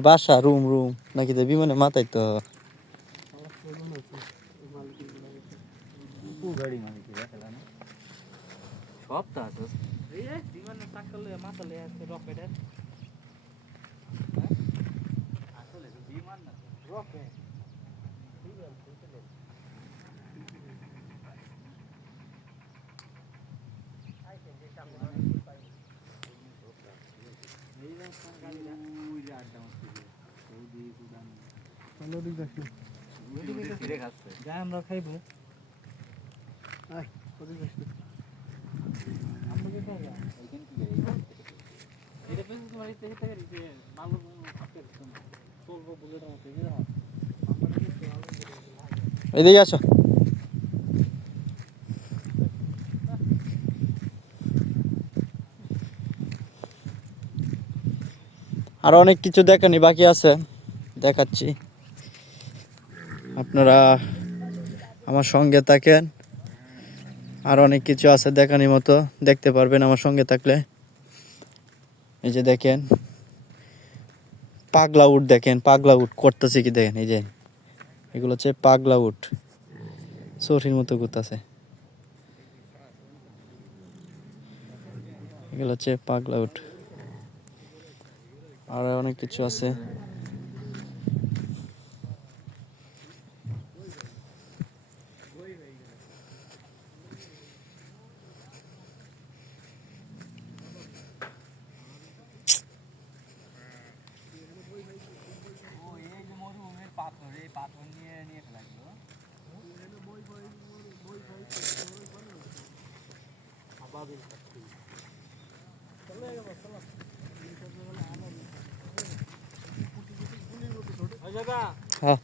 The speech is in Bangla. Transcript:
বাসা রুম রুম নাকি তো বিমানে মাথায় তো সব তো আছে বিমানের টাকা মাথা লে আছে রকেটের আসলে বিমান না রকেট আমরা খাইবো এদিকে আসো আর অনেক কিছু দেখানি বাকি আছে দেখাচ্ছি আপনারা আমার সঙ্গে থাকেন আর অনেক কিছু আছে দেখানির মতো দেখতে পারবেন আমার সঙ্গে থাকলে এই যে দেখেন পাগলা উট দেখেন পাগলা উট করতেছে কি দেখেন এই যে এগুলো হচ্ছে পাগলা উট চোরের মতো ঘুরতেছে এগুলো হচ্ছে পাগলা উট আর অনেক কিছু আছে পাথর এই পাথর নিয়ে নিয়ে লাগলো হ্যাঁ